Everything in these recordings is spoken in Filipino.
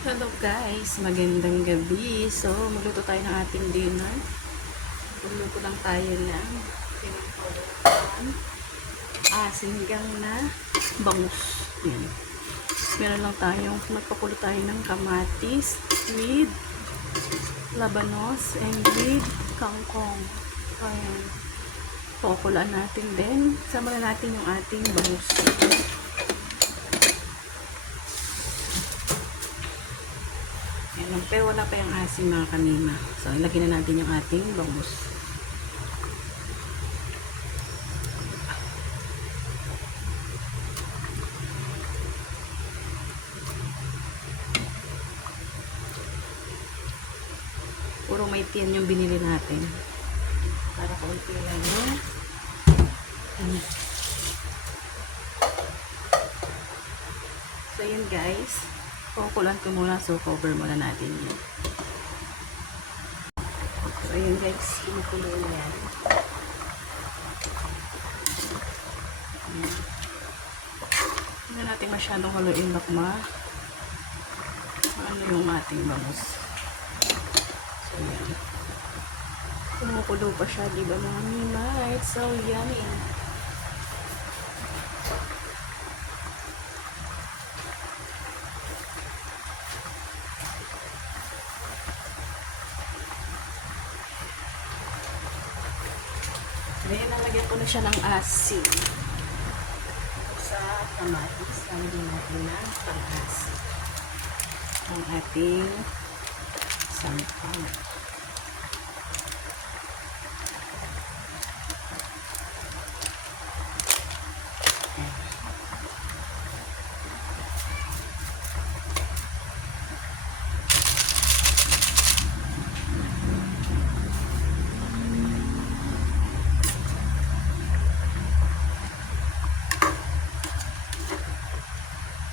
Hello guys, magandang gabi. So, magluto tayo ng ating dinner. Magluto lang tayo ng pinangkulutan, sinigang na bangus. Yan. Meron lang tayong, magpakulo tayo ng kamatis with labanos and with kangkong. Ayan. Pakulaan natin din. Sama na natin yung ating bangus. Ayan, pero wala pa yung asin mga kanina. So, ilagay na natin yung ating bangus. Puro may tiyan yung binili natin. Para kaunti lang yun. So, yun guys. Kukulan ko muna. So, cover muna natin yun. So, yun guys. Kinukulo na yan. Hindi natin masyadong haluin na ano yung ating bangus. So, yan. Kumukulo pa siya, diba mga mimites? So, yummy. Ngayon, nalagyan ko na siya ng asin. Sa kamatis, nalagyan natin ng pang-asin. Ang ating sampang.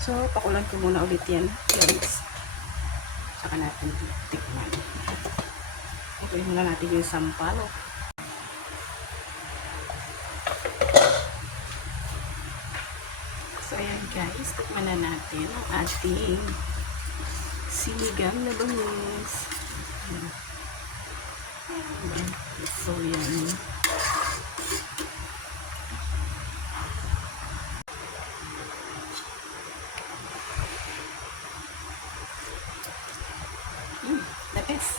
So, pakulan ko muna ulit yan, guys. Saka natin tikman. Ito yung muna natin yung sampalo. So, ayan guys. Tikman na natin ang ating sinigang na bangus. So, yan. The best.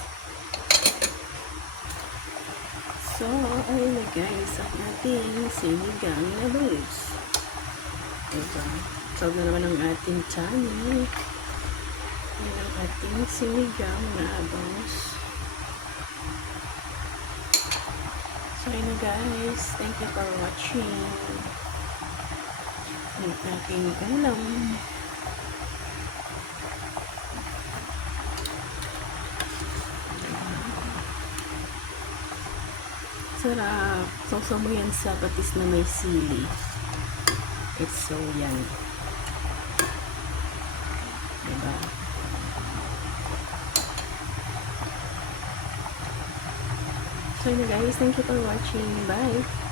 So, ayun na guys, ang ating sinigang na bangus. Diba? So, na naman ang ating channel. Yan ang ating sinigang na bangus. So, ayun na guys. Thank you for watching. Ang ating ulam. Sarap. Sausaw mo yan sa patis na may sili. It's so yummy. Diba? So yun guys, thank you for watching. Bye!